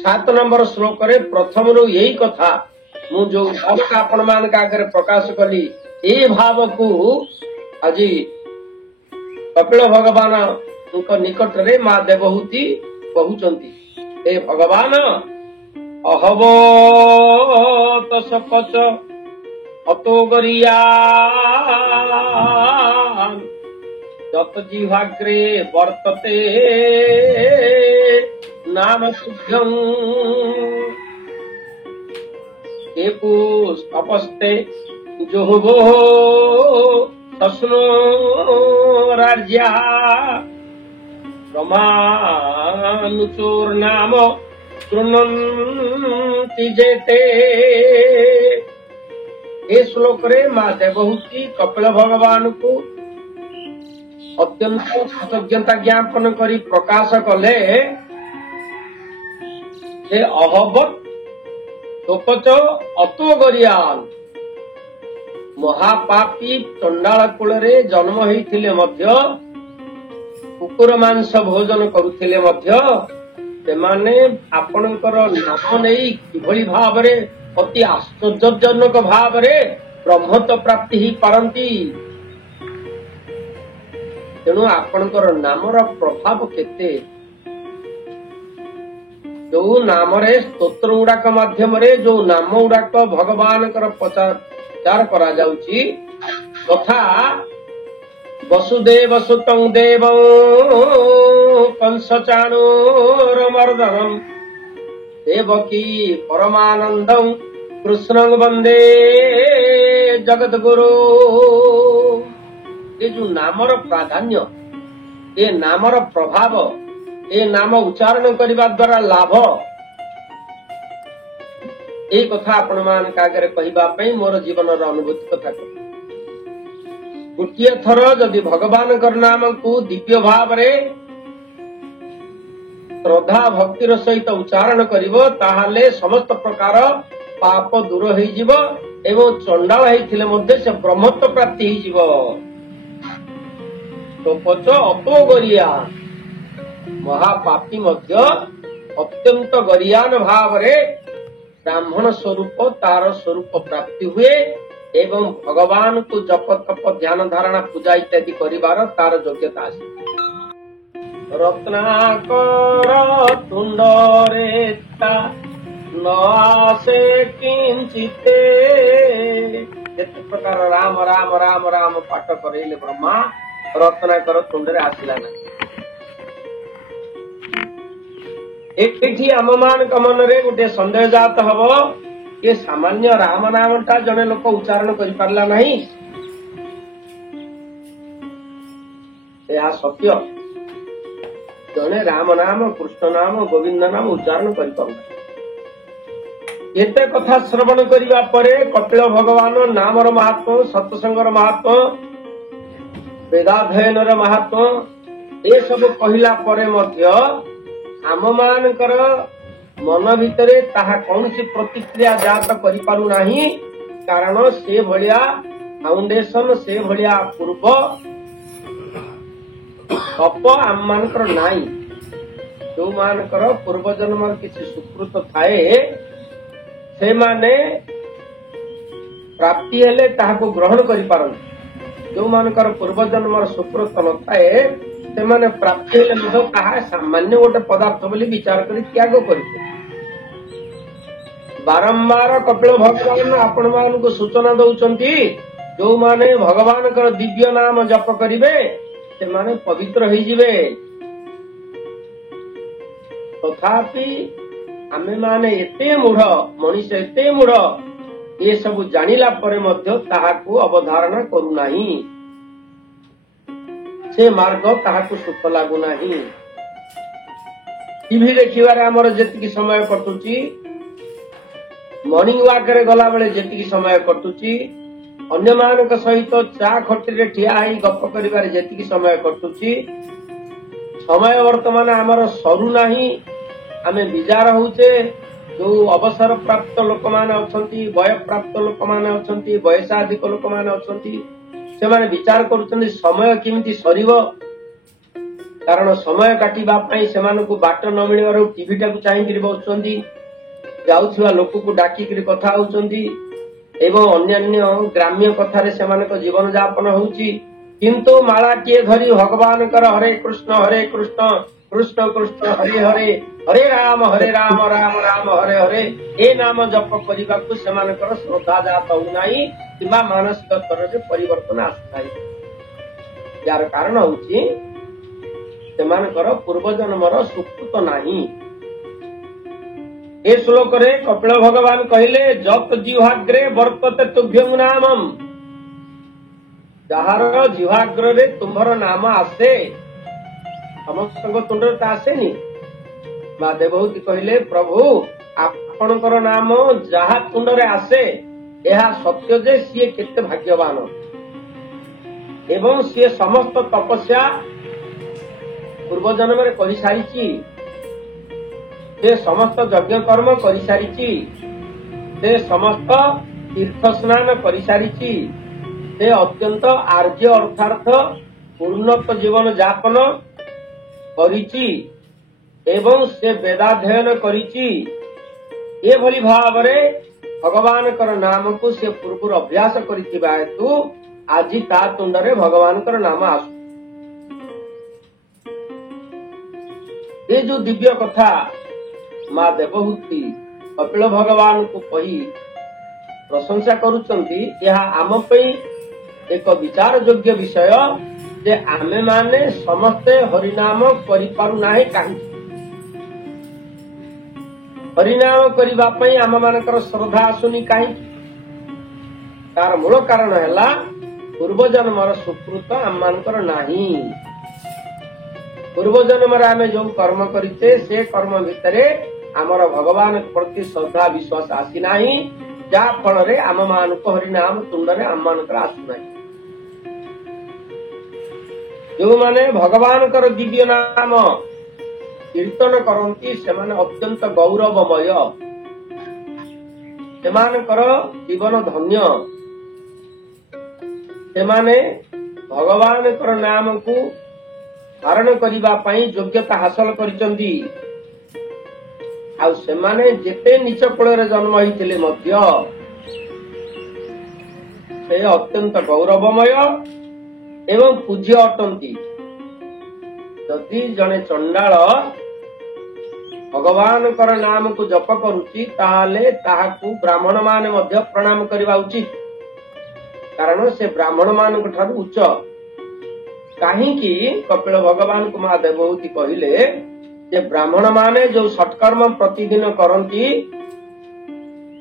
7 number श्लोक रे प्रथम रू यही कथा मु जो भाव आपण मान आगे प्रकाश कली ए भाव को आज कपिल भगवान निकट रे माँ देवहूति कहउचंती हे भगवान अहब तपच अतो गरिया जत जिह्वाग्रे वर्तते नाम शुभ्यं अपस्ते जोहो तस्नो राज्या ब्रह्मानुचोर्नाम शृण्वन्ति जेते। ए श्लोक रे माँ देवहूति कपिल भगवान को अत्यंत कृतज्ञता ज्ञापन करी प्रकाश कले जे अहबत तोपच अतो गरियान महापापी चंडाल कूल रे जन्म होइथिले मध्य कुकुर मांस भोजन करुथिले मध्य सेमाने आपणकर नाम नहीं किभଳି भावरे अति आश्चर्यजनक भावरे ब्रह्मत्व प्राप्ति ही पारंती। तेणु आपणकर नामर प्रभाव केते जो नाम रे स्तोत्र गुड़ाक माध्यम रे जो नाम गुड़ाक भगवान प्रचार करा जाउची तथा वसुदेव सुतं देवं कंसचाणूरमर्दनम् देवकी परमानंदं कृष्णं वंदे जगद्गुरु। ये जो नामर प्राधान्य ये नामर प्रभाव ये नाम उच्चारण करने द्वारा लाभ ये कथा आपण मान आगे कहवाई मोर जीवन अनुभूति कथा गोटे थर जदि भगवान नाम को दिव्य भाव रे श्रद्धा भक्तिर सहित उच्चारण करिवो ताहाले समस्त प्रकार पाप दूर हो जिवो एवं चंडाल होइथिले मध्ये से ब्रह्मत्व प्राप्ति हो जिवो। तो पच अतो गरिया महापापी मध्य अत्यंत गरियान भाव रे ब्राह्मण स्वरूप तार स्वरूप प्राप्ति हुए एवं भगवान को जप तप ध्यान धारणा पूजा इत्यादि करिवार तार योग्यता आसे। रत्नाकर तुंडरे न आसे किंचिते जेते प्रकार राम राम राम राम पाठ करेले ब्रह्मा रत्नाकर तुंडरे आसिला ना। एठी आम मान मन रे गोटे संदेह जात हब ये सामान्य राम नाम टा जने लोक उच्चारण करि पारला नहीं यह सत्य जने राम नाम कृष्ण नाम गोविंद नाम उच्चारण करि पारला एते कथा श्रवण करिवा परे कपिल भगवान नामर महात्म सत्संगर महात्म वेदाध्ययनर महात्म ए सब कहिला परे मध्य आम मानकर मन भितरे ताहा कौनसी प्रतिक्रिया जात करि पारु नाही कारण से भलिया फाउंडेशन से भलिया पूर्व तप आम मानकर नाही जो मानकर पूर्व जन्म किसी सुकृत थाए से माने प्राप्ति हेले ताहाको ग्रहण करि पारନ୍ତି जो मानकर पूर्व जन्म सुकृत न थाए से माने प्राप्ति हेले मधो ताहा सामान्य गोटे पदार्थ बोली विचार करि त्याग करिते। बारंबार कपिल भगवान आपण मान को सूचना दौचंती जो माने भगवान कर दिव्य नाम जप करिवे से माने पवित्र हो जिवे। तथापि आमे माने एते मूढ़ मनीष एते मूढ़ ये सब जानिला परे मध्य ताहाको अवधारणा करू नाही से मार्ग ताहाको सुख लागू नाही। टीवी देखिबारे हमर जेतिकी समय कटुची मॉर्निंग वॉक रे गला बेले जेतिकी समय कटुची अन्य मानक सहित चा खटी रे ठिया होई गप करिबारे जेतिकी समय कटुची समय वर्तमान हमर सरू नाही आमे विजार होउचे जो अवसर प्राप्त लोक माने अछंती वय प्राप्त लोक माने अछंती वयसाधिक लोक माने अछंती से माने विचार करूछन्ती समय किमिति सरीबो କାରଣ ସମୟ କାଟିବା ପାଇଁ ସେମାନଙ୍କୁ ବାଟ ନ ମିଳିବାରୁ ଟିଭିଟାକୁ ଚାହିଁକିରି ବସୁଛନ୍ତି, ଯାଉଥିବା ଲୋକକୁ ଡାକିକିରି କଥା ହଉଛନ୍ତି ଏବଂ ଅନ୍ୟାନ୍ୟ ଗ୍ରାମ୍ୟ କଥାରେ ସେମାନଙ୍କ ଜୀବନ ଯାପନ ହଉଛି। କିନ୍ତୁ ମାଳାଟିଏ ଧରି ଭଗବାନଙ୍କର ହରେ କୃଷ୍ଣ କୃଷ୍ଣ କୃଷ୍ଣ ହରେ ହରେ, ହରେ ରାମ ରାମ ରାମ ହରେ ହରେ ଏ ନାମ ଜପ କରିବାକୁ ସେମାନଙ୍କର ଶ୍ରଦ୍ଧା ଜାତ ହଉନାହିଁ କିମ୍ବା ମାନସିକ ସ୍ତରରେ ପରିବର୍ତ୍ତନ ଆସୁନାହିଁ। ଯାର କାରଣ ହଉଛି ସେମାନଙ୍କର ପୂର୍ବଜନ୍ମର ସୁକୃତ ନାହିଁ। ଏ ଶ୍ଲୋକରେ କପିଳ ଭଗବାନ କହିଲେ ଯତ୍ ଜିହ୍ୱାଗ୍ରେ ବର୍ତ୍ତତେ ତୁଭ୍ୟଂ ନାମମ୍, ଯାହାର ଜିହ୍ୱାଗ୍ରରେ ତୁମ୍ଭର ନାମ ଆସେ, ସମସ୍ତଙ୍କ ତୁଣ୍ଡରେ ତ ଆସେନି। ମା ଦେବହୂତି କହିଲେ ପ୍ରଭୁ ଆପଣଙ୍କର ନାମ ଯାହା ତୁଣ୍ଡରେ ଆସେ ଏହା ସତ୍ୟ ଯେ ସିଏ କେତେ ଭାଗ୍ୟବାନ ଏବଂ ସିଏ ସମସ୍ତ ତପସ୍ୟା ପୂର୍ବ ଜନ୍ମରେ କରିସାରିଛି, ସେ ସମସ୍ତ ଯଜ୍ଞ କର୍ମ କରିସାରିଛି, ସେ ସମସ୍ତ ତୀର୍ଥ ସ୍ନାନ କରିସାରିଛି, ସେ ଅତ୍ୟନ୍ତ ଆର୍ଯ୍ୟ ଅର୍ଥାର୍ଥ ଉନ୍ନତ ଜୀବନ ଯାପନ କରିଛି ଏବଂ ସେ ବେଦାଧ୍ୟୟନ କରିଛି। ଏଭଳି ଭାବରେ ଭଗବାନଙ୍କର ନାମକୁ ସେ ପୂର୍ବରୁ ଅଭ୍ୟାସ କରିଥିବା ହେତୁ ଆଜି ତା ତୁଣ୍ଡରେ ଭଗବାନଙ୍କର ନାମ ଆସୁ। ଏ ଯୋଉ ଦିବ୍ୟ କଥା ମା ଦେବହୂତି କପିଳ ଭଗବାନଙ୍କୁ କହି ପ୍ରଶଂସା କରୁଛନ୍ତି, ଏହା ଆମ ପାଇଁ ଏକ ବିଚାର ଯୋଗ୍ୟ ବିଷୟ ଯେ ଆମେମାନେ ସମସ୍ତେ ହରିନାମ କରିପାରୁନାହିଁ କାହିଁକି? ହରିନାମ କରିବା ପାଇଁ ଆମମାନଙ୍କର ଶ୍ରଦ୍ଧା ଆସୁନି କାହିଁକି? ତାର ମୂଳ କାରଣ ହେଲା ପୂର୍ବଜନ୍ମର ସୁକୃତ ଆମମାନଙ୍କର ନାହିଁ। ପୂର୍ବଜନ୍ମରେ ଆମେ ଯୋଉ କର୍ମ କରିଛେ ସେ କର୍ମ ଭିତରେ ଆମର ଭଗବାନଙ୍କ ପ୍ରତି ଶ୍ରଦ୍ଧା ବିଶ୍ୱାସ ଆସିନାହିଁ, ଯାହା ଫଳରେ ଆମମାନଙ୍କୁ ହରିନାମ ତୁଣ୍ଡରେ ଆମମାନଙ୍କର ଆସୁନାହିଁ। ଯେଉଁମାନେ ଭଗବାନଙ୍କର ଦିବ୍ୟ ନାମ କୀର୍ତ୍ତନ କରନ୍ତି ସେମାନେ ଅତ୍ୟନ୍ତ ଗୌରବମୟ, ସେମାନଙ୍କର ଜୀବନ ଧନ୍ୟ। ସେମାନେ ଭଗବାନଙ୍କର ନାମକୁ ଧାରଣ କରିବା ପାଇଁ ଯୋଗ୍ୟତା ହାସଲ କରିଛନ୍ତି। ଆଉ ସେମାନେ ଯେତେ ନିଚ କୂଳରେ ଜନ୍ମ ହୋଇଥିଲେ ମଧ୍ୟ ସେ ଅତ୍ୟନ୍ତ ଗୌରବମୟ ଏବଂ ପୂଜ୍ୟ ଅଟନ୍ତି। ଯଦି ଜଣେ ଚଣ୍ଡାଳ ଭଗବାନଙ୍କର ନାମକୁ ଜପ କରୁଛି ତାହେଲେ ତାହାକୁ ବ୍ରାହ୍ମଣ ମାନେ ମଧ୍ୟ ପ୍ରଣାମ କରିବା ଉଚିତ, କାରଣ ସେ ବ୍ରାହ୍ମଣ ମାନଙ୍କ ଠାରୁ ଉଚ୍ଚ। କାହିଁକି କପିଳ ଭଗବାନଙ୍କୁ ମା ଦେବହୂତି କହିଲେ ଯେ ବ୍ରାହ୍ମଣ ମାନେ ଯୋଉ ସତ୍କର୍ମ ପ୍ରତିଦିନ କରନ୍ତି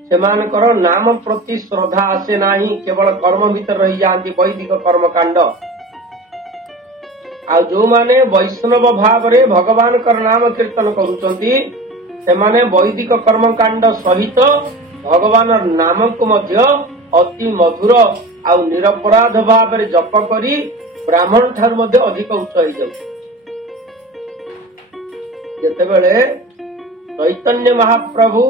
ସେମାନଙ୍କର ନାମ ପ୍ରତି ଶ୍ରଦ୍ଧା ଆସେ ନାହିଁ, କେବଳ କର୍ମ ଭିତରେ ରହିଯାଆନ୍ତି, ବୈଦିକ କର୍ମକାଣ୍ଡ। ଆଉ ଯୋଉମାନେ ବୈଷ୍ଣବ ଭାବରେ ଭଗବାନଙ୍କର ନାମ କୀର୍ତ୍ତନ କରୁଛନ୍ତି ସେମାନେ ବୈଦିକ କର୍ମକାଣ୍ଡ ସହିତ ଭଗବାନର ନାମକୁ ମଧ୍ୟ ଅତି ମଧୁର ଆଉ ନିରପରାଧ ଭାବରେ ଜପ କରି ବ୍ରାହ୍ମଣ ଠାରୁ ମଧ୍ୟ ଅଧିକ ଉଚ୍ଚ ହେଇଯାଉଛି। ଯେତେବେଳେ ଚୈତନ୍ୟ ମହାପ୍ରଭୁ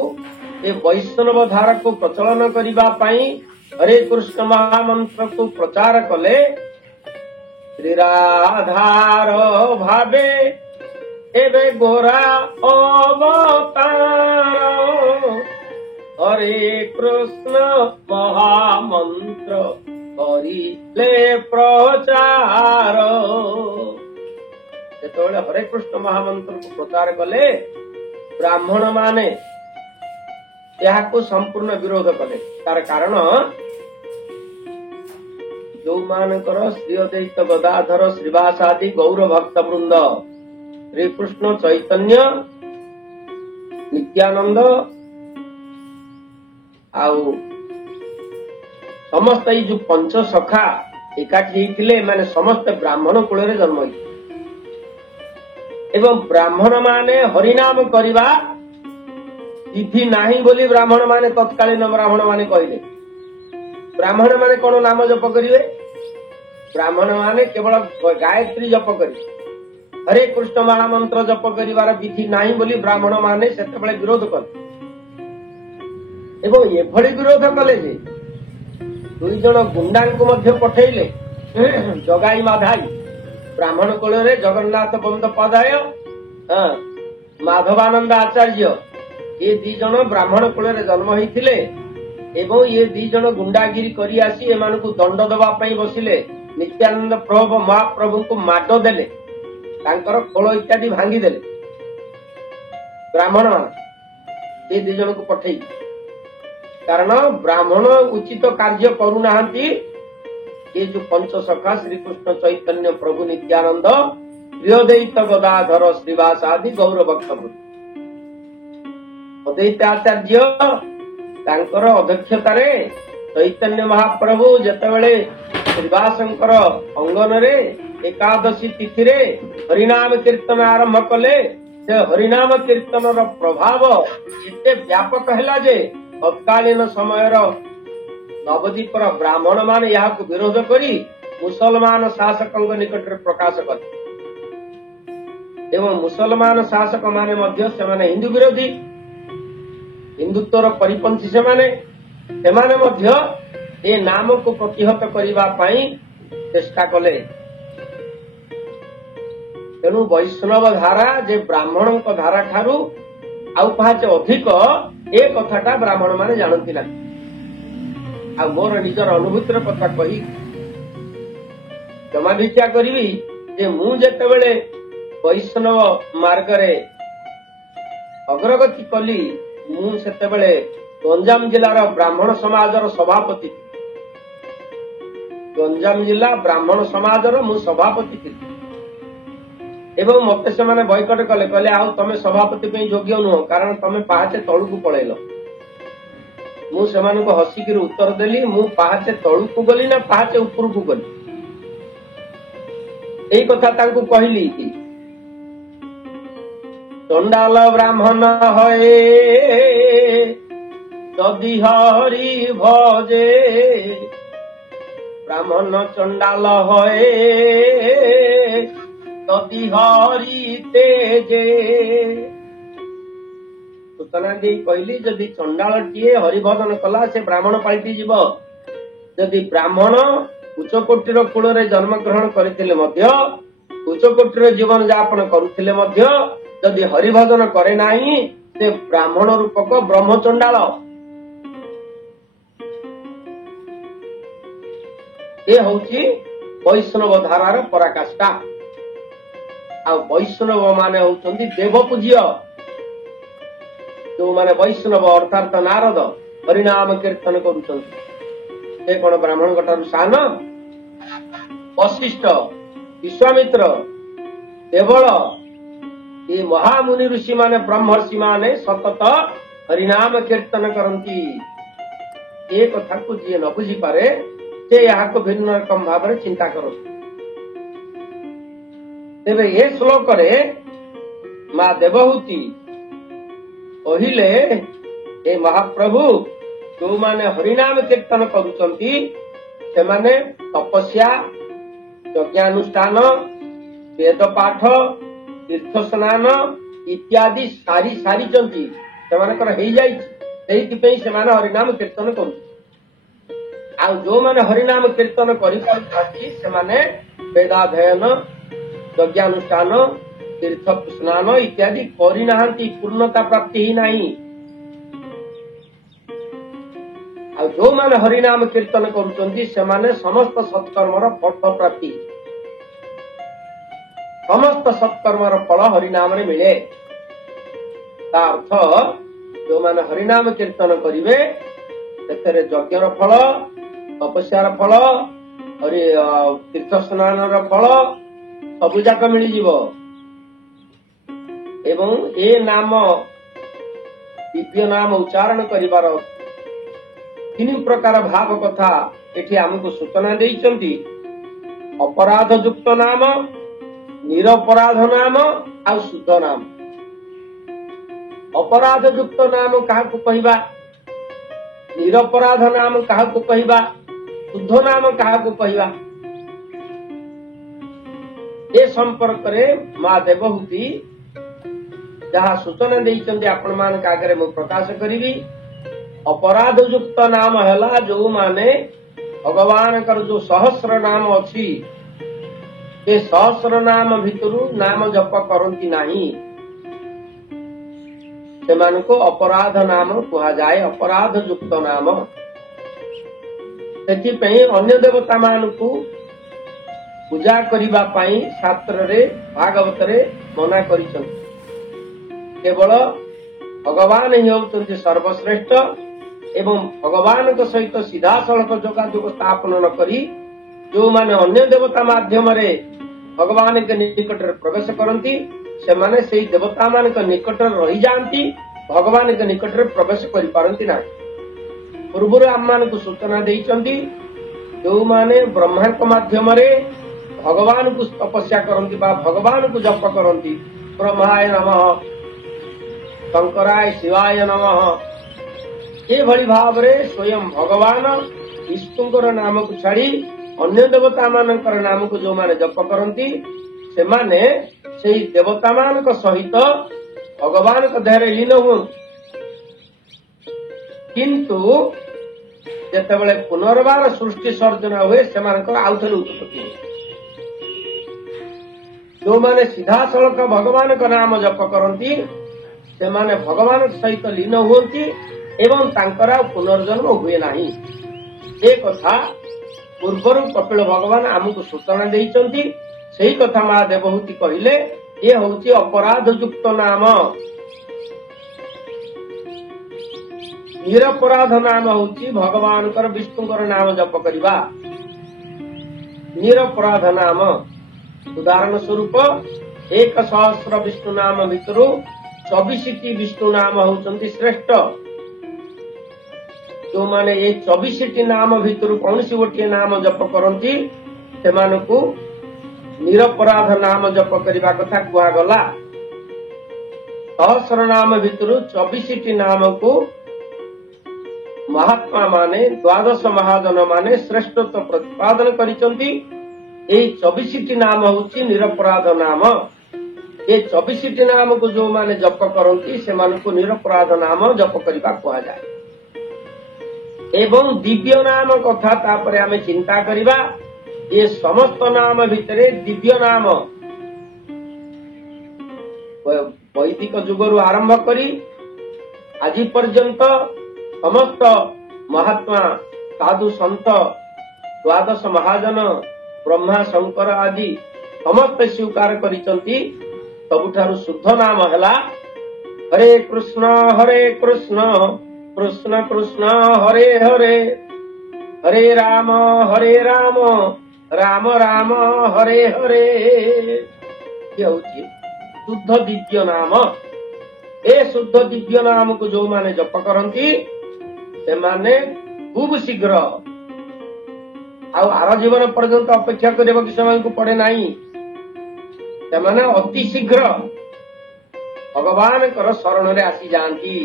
ଏ ବୈଷ୍ଣବ ଧାରାକୁ ପ୍ରଚଳନ କରିବା ପାଇଁ ହରେ କୃଷ୍ଣ ମହାମନ୍ତ୍ରକୁ ପ୍ରଚାର କଲେ, ଶ୍ରୀରାଧାର ଭାବେ ଏବେ ଗୋରା ଅବତାର ହରେ କୃଷ୍ଣ ମହାମନ୍ତ୍ର କରିଲେ ପ୍ରଚାର। ଯେତେବେଳେ ହରେ କୃଷ୍ଣ ମହାମନ୍ତ୍ରକୁ ପ୍ରଚାର କଲେ ବ୍ରାହ୍ମଣ ମାନେ ଏହାକୁ ସମ୍ପୂର୍ଣ୍ଣ ବିରୋଧ କଲେ। ତାର କାରଣ ଯୋଉମାନଙ୍କର ଶ୍ରୀ ଅଦ୍ୱୈତ ଗଦାଧର ଶ୍ରୀବାସ ଆଦି ଗୌର ଭକ୍ତ ବୃନ୍ଦ ଶ୍ରୀକୃଷ୍ଣ ଚୈତନ୍ୟ ନିତ୍ୟାନନ୍ଦ ଆଉ ସମସ୍ତ ଏଇ ଯୋଉ ପଞ୍ଚ ସଖା ଏକାଠି ହେଇଥିଲେ, ଏମାନେ ସମସ୍ତେ ବ୍ରାହ୍ମଣ କୂଳରେ ଜନ୍ମ ହେଇଥିଲେ ଏବଂ ବ୍ରାହ୍ମଣ ମାନେ ହରିନାମ କରିବା ବିଧି ନାହିଁ ବୋଲି ବ୍ରାହ୍ମଣ ମାନେ ତତ୍କାଳୀନ ବ୍ରାହ୍ମଣ ମାନେ କହିଲେ। ବ୍ରାହ୍ମଣ ମାନେ କଣ ନାମ ଜପ କରିବେ? ବ୍ରାହ୍ମଣ ମାନେ କେବଳ ଗାୟତ୍ରୀ ଜପ କରିବେ, ହରେ କୃଷ୍ଣ ମହାମନ୍ତ୍ର ଜପ କରିବାର ବିଧି ନାହିଁ ବୋଲି ବ୍ରାହ୍ମଣ ମାନେ ସେତେବେଳେ ବିରୋଧ କଲେ। ଏବଂ ଏଭଳି ବିରୋଧ କଲେ ଯେ 2 ଜଣ ଗୁଣ୍ଡାଙ୍କୁ ମଧ୍ୟ ପଠେଇଲେ, ଜଗାଇ ମାଧାଇ, ब्राह्मण कुल जगन्नाथ बंदोपाध्याय माधवानंद आचार्य ये दी जन ब्राह्मण कुल जन्म होते एवं ये दी जन गुंडागिरी करी आसी एमानकु दंड दबा पई बसिले। नित्यानंद प्रभु महाप्रभु को माड देले तांकर खोल इत्यादि भांगी देले ब्राह्मण मान ये दी जन को पठेई कारण ब्राह्मण उचित कार्य करूना ये जो पंचसखा श्री कृष्ण चैतन्य प्रभु नित्यानंद प्रियदैत गदाधर श्रीवास आदि गौरभक्त अद्वैत आचार्य तांकर अध्यक्षतार चैतन्य महाप्रभु जेतेबेले श्रीवासंकर अंगन रे एकादशी तिथि रे हरिनाम कीर्तन आरंभ कले से हरिनाम कीर्तन प्रभाव एते व्यापक हैला जे तत्कालीन समय नवद्वीपर ब्राह्मण मान यहाँ विरोध करी मुसलमान शासक निकट में प्रकाश कले एवं मुसलमान शासक माने मध्य सेमाने हिंदू विरोधी हिंदुत्वर परिपंथी सेमाने मध्य ए नाम को प्रतिहत करिबा पाई चेष्टा कले। तेणु वैष्णव धारा जे ब्राह्मण धारा ठारू आउ पाचे अधिक ए कथाटा ब्राह्मण माने जानती ना आ मोर निजर अनुभूतिर कथा कही क्षमा भिक्षा करी जे मु जेतेबेले वैष्णव मार्ग रे अग्रगति कली मु सेतेबेले गंजाम जिलार ब्राह्मण समाजर सभापति गंजाम जिला ब्राह्मण समाजर मु सभापति थी एवं मते से माने बॉयकट कले कहले आउ तमे सभापति पे योग्य नुह कारण तमे पाहाचे तळुकु पळेलो मु सेमान को हसिकिर उत्तर देली मु पाहाचे तळुकु गली ना पाहाचे उपरकु गली एई कथा तांकु कहली कि चंडाल ब्राह्मण हए जदि हरि भजे ब्राह्मण चंडाल हए जदि हरि तेजे सूचना दी कहली जदि चंडाल टीए हरिभजन कला से ब्राह्मण पाल्टी जीव जदि ब्राह्मण उच्च कोटीर कूल जन्म ग्रहण करथिले मध्य उच्च कोटीर जीवन यापन करुथिले मध्य जदि हरिभजन करे नाही से ब्राह्मण रूपक ब्रह्मचंडाल ये हूँ वैष्णव धारार पराकाष्ठा आ वैष्णव माने होउछंती देव पूज्य जो माने वैष्णव अर्थात नारद हरिनाम कीर्तन करुछंती से कोन ब्राह्मण कटारु सान वशिष्ठ विश्वामित्र देवल ये महामुनि ऋषि माने ब्रह्मर्षि माने सतत हरिनाम कीर्तन करती ये कथा को जी न बुझी पारे से यहाँ को भिन्न रकम भाव चिंता करो तेरे ये श्लोक रे माँ देवहूति कहले ए महाप्रभु जो माने हरिनाम कीर्तन करुचंती से माने तपस्या यज्ञानुष्ठान वेद पाठ तीर्थ स्नान इत्यादि सारी सारी चंती सेमानकर हेई जाइछि सेहि पई सेमाने हरिनाम कीर्तन करू आ जो माने हरिनाम कीर्तन करि पारथि सेमाने वेदाध्ययन यज्ञानुष्ठान तीर्थ स्नान इत्यादि करि नाहंती पूर्णता प्राप्ति ही नाही आ जो माने हरिनाम कीर्तन करूचंती सेमाने समस्त सत्कर्मर फल प्राप्ति समस्त सत्कर्मर फल हरिनाम रे मिले ता अर्थ जो माने हरिनाम कीर्तन करिवे सेतरे यज्ञर फल तपस्यार फल हरि तीर्थ स्नानर फल सबुजाक मिली जीवो एवं ए नाम दिव्य नाम उच्चारण करिवार तीन प्रकार भाव कथा एठी हमको सूचना देइचंती अपराध युक्त नाम निरपराध नाम आ शुद्ध नाम अपराध युक्त नाम काहाकु कहिबा निरपराध नाम काहाकु कहिबा शुद्ध नाम काहाकु कहिबा ए संपर्क रे माँ देवहूति जहाँ सूचना देइचंती आपण मान आगे मु प्रकाश करिवी अपराध युक्त नाम हैला जो माने भगवान कर जो सहस्र नाम अछि ସେ ସହସ୍ର ନାମ ଭିତରୁ ନାମ ଜପ କରନ୍ତି ନାହିଁ, ସେମାନଙ୍କୁ ଅପରାଧ ନାମ କୁହାଯାଏ, ଅପରାଧ ଯୁକ୍ତ ନାମ। ସେଥିପାଇଁ ଅନ୍ୟ ଦେବତା ମାନଙ୍କୁ ପୂଜା କରିବା ପାଇଁ ଶାସ୍ତ୍ରରେ ଭାଗବତରେ ମନା କରିଛନ୍ତି। କେବଳ ଭଗବାନ ହିଁ ହେଉଛନ୍ତି ସର୍ବଶ୍ରେଷ୍ଠ ଏବଂ ଭଗବାନଙ୍କ ସହିତ ସିଧାସଳଖ ଯୋଗାଯୋଗ ସ୍ଥାପନ ନ କରି ଯେଉଁମାନେ ଅନ୍ୟ ଦେବତା ମାଧ୍ୟମରେ ଭଗବାନଙ୍କ ନିକଟରେ ପ୍ରବେଶ କରନ୍ତି ସେମାନେ ସେହି ଦେବତା ମାନଙ୍କ ନିକଟରେ ରହିଯାଆନ୍ତି, ଭଗବାନଙ୍କ ନିକଟରେ ପ୍ରବେଶ କରିପାରନ୍ତି ନାହିଁ। ପୂର୍ବରୁ ଆମମାନଙ୍କୁ ସୂଚନା ଦେଇଛନ୍ତି ଯେଉଁମାନେ ବ୍ରହ୍ମାଙ୍କ ମାଧ୍ୟମରେ ଭଗବାନଙ୍କୁ ତପସ୍ୟା କରନ୍ତି ବା ଭଗବାନଙ୍କୁ ଜପ କରନ୍ତି, ବ୍ରହ୍ମାୟ ନମଃ, ଶଙ୍କରାୟ ଶିବାୟ ନମଃ, ଏଭଳି ଭାବରେ ସ୍ୱୟଂ ଭଗବାନ ବିଷ୍ଣୁଙ୍କର ନାମକୁ ଛାଡ଼ି ଅନ୍ୟ ଦେବତା ମାନଙ୍କର ନାମକୁ ଯେଉଁମାନେ ଜପ କରନ୍ତି ସେମାନେ ସେହି ଦେବତା ମାନଙ୍କ ସହିତ ଭଗବାନଙ୍କ ଦେହରେ ଲୀନ ହୁଅନ୍ତି। କିନ୍ତୁ ଯେତେବେଳେ ପୁନର୍ବାର ସୃଷ୍ଟି ସର୍ଜନ ହୁଏ ସେମାନଙ୍କର ଆଉଥରେ ଉତ୍ପତ୍ତି ହୁଏ। ଯେଉଁମାନେ ସିଧାସଳଖ ଭଗବାନଙ୍କ ନାମ ଜପ କରନ୍ତି ସେମାନେ ଭଗବାନଙ୍କ ସହିତ ଲୀନ ହୁଅନ୍ତି ଏବଂ ତାଙ୍କର ଆଉ ପୁନର୍ଜନ୍ମ ହୁଏ ନାହିଁ। ଏ କଥା ପୂର୍ବରୁ କପିଳ ଭଗବାନ ଆମକୁ ସୂଚନା ଦେଇଛନ୍ତି। ସେହି କଥା ମା ଦେବହୂତି କହିଲେ ଏ ହେଉଛି ଅପରାଧ ଯୁକ୍ତ ନାମ। ନିରପରାଧ ନାମ ହେଉଛି ଭଗବାନଙ୍କର ବିଷ୍ଣୁଙ୍କର ନାମ ଜପ କରିବା। ନିରପରାଧ ନାମ ଉଦାହରଣ ସ୍ୱରୂପ 1,000 ବିଷ୍ଣୁ ନାମ ଭିତରୁ 24ଟି ବିଷ୍ଣୁ ନାମ ହେଉଛନ୍ତି ଶ୍ରେଷ୍ଠ। ଯେଉଁମାନେ ଏ 24ଟି ନାମ ଭିତରୁ କୌଣସି ଗୋଟିଏ ନାମ ଜପ କରନ୍ତି ସେମାନଙ୍କୁ ନିରପରାଧ ନାମ ଜପ କରିବା କଥା କୁହାଗଲା। 1,000 ନାମ ଭିତରୁ 24ଟି ନାମକୁ ମହାତ୍ମା ମାନେ, ଦ୍ୱାଦଶ ମହାଜନ ମାନେ ଶ୍ରେଷ୍ଠତ୍ୱ ପ୍ରତିପାଦନ କରିଛନ୍ତି। ଏହି 24ଟି ନାମ ହେଉଛି ନିରପରାଧ ନାମ। ଏ 24ଟି ନାମକୁ ଯେଉଁମାନେ ଜପ କରନ୍ତି ସେମାନଙ୍କୁ ନିରପରାଧ ନାମ ଜପ କରିବା କୁହାଯାଏ। ଏବଂ ଦିବ୍ୟ ନାମ କଥା ତାପରେ ଆମେ ଚିନ୍ତା କରିବା। ଏ ସମସ୍ତ ନାମ ଭିତରେ ଦିବ୍ୟ ନାମ ବୈଦିକ ଯୁଗରୁ ଆରମ୍ଭ କରି ଆଜି ପର୍ଯ୍ୟନ୍ତ ସମସ୍ତ ମହାତ୍ମା, ସାଧୁ, ସନ୍ଥ, ଦ୍ୱାଦଶ ମହାଜନ, ବ୍ରହ୍ମା, ଶଙ୍କର ଆଦି ସମସ୍ତେ ସ୍ୱୀକାର କରିଛନ୍ତି ସବୁଠାରୁ ଶୁଦ୍ଧ ନାମ ହେଲା ହରେ କୃଷ୍ଣ କୃଷ୍ଣ କୃଷ୍ଣ ହରେ ହରେ, ହରେ ରାମ ରାମ ରାମ ହରେ ହରେ। ଇଏ ହେଉଛି ଶୁଦ୍ଧ ଦିବ୍ୟ ନାମ। ଏ ଶୁଦ୍ଧ ଦିବ୍ୟ ନାମକୁ ଯେଉଁମାନେ ଜପ କରନ୍ତି ସେମାନେ ଖୁବ୍ ଶୀଘ୍ର ଆଉ ଆର ଜୀବନ ପର୍ଯ୍ୟନ୍ତ ଅପେକ୍ଷା କରିବାକୁ ସେମାନଙ୍କୁ ପଡେ ନାହିଁ। ସେମାନେ ଅତି ଶୀଘ୍ର ଭଗବାନଙ୍କର ଶରଣରେ ଆସିଯାଆନ୍ତି।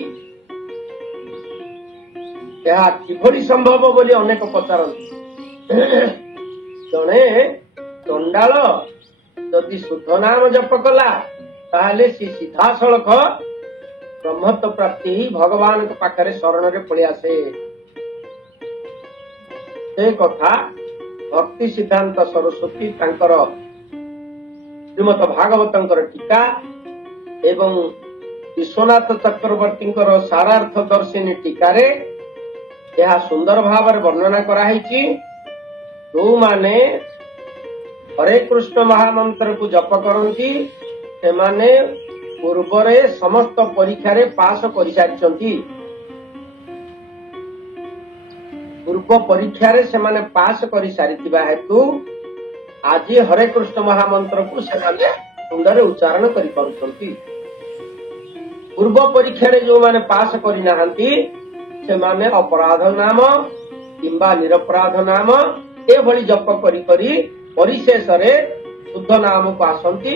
ଏହା କିଭଳି ସମ୍ଭବ ବୋଲି ଅନେକ ପଚାରନ୍ତି। ଜଣେ ଚଣ୍ଡାଳ ଯଦି ଶୁଦ୍ଧ ନାମ ଜପ କଲା ତାହେଲେ ସେ ସିଧାସଳଖ ବ୍ରହ୍ମତ୍ୱ ପ୍ରାପ୍ତି ଭଗବାନଙ୍କ ପାଖରେ ଶରଣରେ ପଳେଇ ଆସେ। ସେ କଥା ଭକ୍ତି ସିଦ୍ଧାନ୍ତ ସରସ୍ୱତୀ ତାଙ୍କର ଶ୍ରୀମଦ ଭାଗବତଙ୍କର ଟୀକା ଏବଂ ବିଶ୍ୱନାଥ ଚକ୍ରବର୍ତ୍ତୀଙ୍କର ସାରାର୍ଥ ଦର୍ଶିନୀ ଟୀକାରେ ଏହା ସୁନ୍ଦର ଭାବରେ ବର୍ଣ୍ଣନା କରାଯାଇଛି। ଯେଉଁମାନେ ହରେ କୃଷ୍ଣ ମହାମନ୍ତ୍ରକୁ ଜପ କରନ୍ତି ସେମାନେ ପୂର୍ବରେ ସମସ୍ତ ପରୀକ୍ଷାରେ ପାସ କରିସାରିଛନ୍ତି। ପୂର୍ବ ପରୀକ୍ଷାରେ ସେମାନେ ପାସ କରିସାରିଥିବା ହେତୁ ଆଜି ହରେ କୃଷ୍ଣ ମହାମନ୍ତ୍ରକୁ ସେମାନେ ତୁଣ୍ଡରେ ଉଚ୍ଚାରଣ କରିପାରୁଛନ୍ତି। ପୂର୍ବ ପରୀକ୍ଷାରେ ଯେଉଁମାନେ ପାସ କରିନାହାନ୍ତି ସେମାନେ ଅପରାଧ ନାମ କିମ୍ବା ନିରପରାଧ ନାମ ଏଭଳି ଜପ କରି କରି ପରିଶେଷରେ ଶୁଦ୍ଧ ନାମକୁ ଆସନ୍ତି।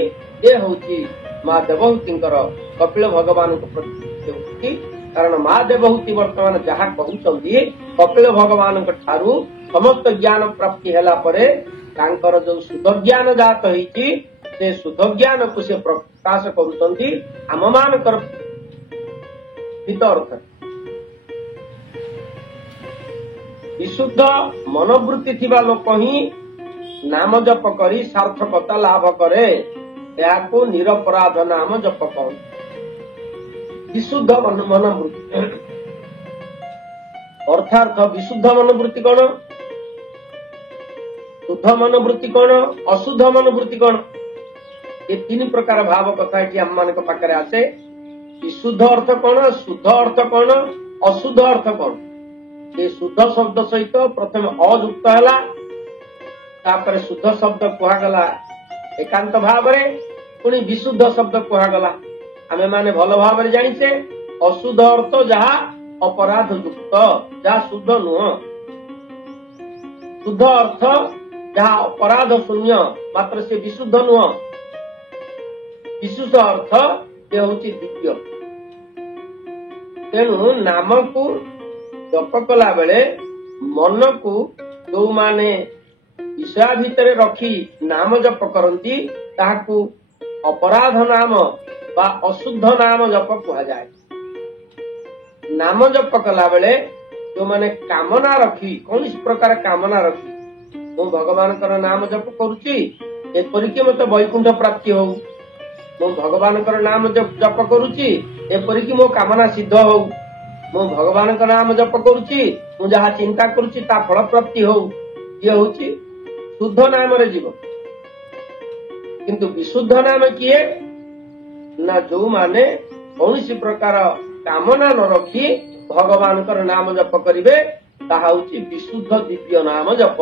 ଏ ହେଉଛି ମା ଦେବହୂତିଙ୍କର କପିଳ ଭଗବାନଙ୍କ ପ୍ରତି। କାରଣ ମା ଦେବହୂତି ବର୍ତ୍ତମାନ ଯାହା କହୁଛନ୍ତି କପିଳ ଭଗବାନଙ୍କ ଠାରୁ ସମସ୍ତ ଜ୍ଞାନ ପ୍ରାପ୍ତି ହେଲା ପରେ ତାଙ୍କର ଯୋଉ ଶୁଦ୍ଧ ଜ୍ଞାନ ଜାତ ହେଇଛି ସେ ଶୁଦ୍ଧ ଜ୍ଞାନକୁ ସେ ପ୍ରକାଶ କରୁଛନ୍ତି ଆମମାନଙ୍କର ଭିତର। ବିଶୁଦ୍ଧ ମନୋବୃତ୍ତି ଥିବା ଲୋକ ହିଁ ନାମ ଜପ କରି ସାର୍ଥକତା ଲାଭ କରେ, ଏହାକୁ ନିରପରାଧ ନାମ ଜପ କହନ୍ତି। ବିଶୁଦ୍ଧ ମନୋବୃତ୍ତି ଅର୍ଥାତ୍ ବିଶୁଦ୍ଧ ମନୋବୃତ୍ତି କଣ, ଶୁଦ୍ଧ ମନୋବୃତ୍ତି କଣ, ଅଶୁଦ୍ଧ ମନୋବୃତ୍ତି କଣ, ଏ ତିନି ପ୍ରକାର ଭାବ କଥା ଏଠି ଆମ ମାନଙ୍କ ପାଖରେ ଆସେ। ବିଶୁଦ୍ଧ ଅର୍ଥ କଣ, ଶୁଦ୍ଧ ଅର୍ଥ କଣ, ଅଶୁଦ୍ଧ ଅର୍ଥ କଣ। ଏ ଶୁଦ୍ଧ ଶବ୍ଦ ସହିତ ପ୍ରଥମେ ଅଯୁକ୍ତ ହେଲା, ତାପରେ ଶୁଦ୍ଧ ଶବ୍ଦ କୁହାଗଲା ଏକାନ୍ତ ଭାବରେ, ପୁଣି ବିଶୁଦ୍ଧ ଶବ୍ଦ କୁହାଗଲା। ଆମେ ମାନେ ଭଲ ଭାବରେ ଜାଣିଛେ ଅଶୁଦ୍ଧ ଅର୍ଥ ଯାହା ଅପରାଧ ଯୁକ୍ତ, ଯାହା ଶୁଦ୍ଧ ନୁହଁ। ଶୁଦ୍ଧ ଅର୍ଥ ଯାହା ଅପରାଧ ଶୂନ୍ୟ, ମାତ୍ର ସେ ବିଶୁଦ୍ଧ ନୁହଁ। ବିଶୁଦ୍ଧ ଅର୍ଥ ସେ ହେଉଛି ଦିବ୍ୟ। ତେଣୁ ନାମକୁ ଜପ କଲା ବେଳେ ମନକୁ ଯୋଉମାନେ ବିଷୟ ଭିତରେ ରଖି ନାମ ଜପ କରନ୍ତି ତାହାକୁ ଅପରାଧ ନାମ ବା ଅଶୁଦ୍ଧ ନାମ ଜପ କୁହାଯାଏ। ନାମ ଜପ କଲା ବେଳେ ଯୋଉମାନେ କାମନା ରଖି, କୌଣସି ପ୍ରକାର କାମନା ରଖି, ମୁଁ ଭଗବାନଙ୍କର ନାମ ଜପ କରୁଛି ଏପରିକି ମତେ ବୈକୁଣ୍ଠ ପ୍ରାପ୍ତି ହଉ, ମୁଁ ଭଗବାନଙ୍କର ନାମ ଜପ କରୁଛି ଏପରିକି ମୋ କାମନା ସିଦ୍ଧ ହଉ, ମୁଁ ଭଗବାନଙ୍କ ନାମ ଜପ କରୁଛି ମୁଁ ଯାହା ଚିନ୍ତା କରୁଛି ତା ଫଳ ପ୍ରାପ୍ତି ହଉ, ଇଏ ହଉଛି ଶୁଦ୍ଧ ନାମରେ ଯିବ। କିନ୍ତୁ ବିଶୁଦ୍ଧ ନାମ କିଏ ନା ଯୋଉମାନେ କୌଣସି ପ୍ରକାର କାମନା ନ ରଖି ଭଗବାନଙ୍କର ନାମ ଜପ କରିବେ, ତାହା ହଉଛି ବିଶୁଦ୍ଧ ଦିବ୍ୟ ନାମ ଜପ।